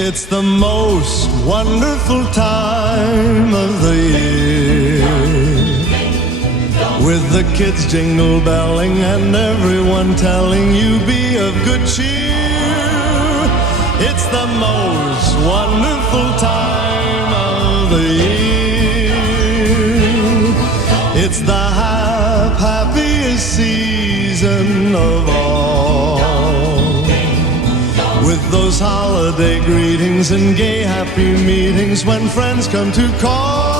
It's the most wonderful time of the year, with the kids jingle belling and everyone telling you be of good cheer. It's the most wonderful time of the year. It's the happiest season of all, with those holiday greetings and gay happy meetings when friends come to call.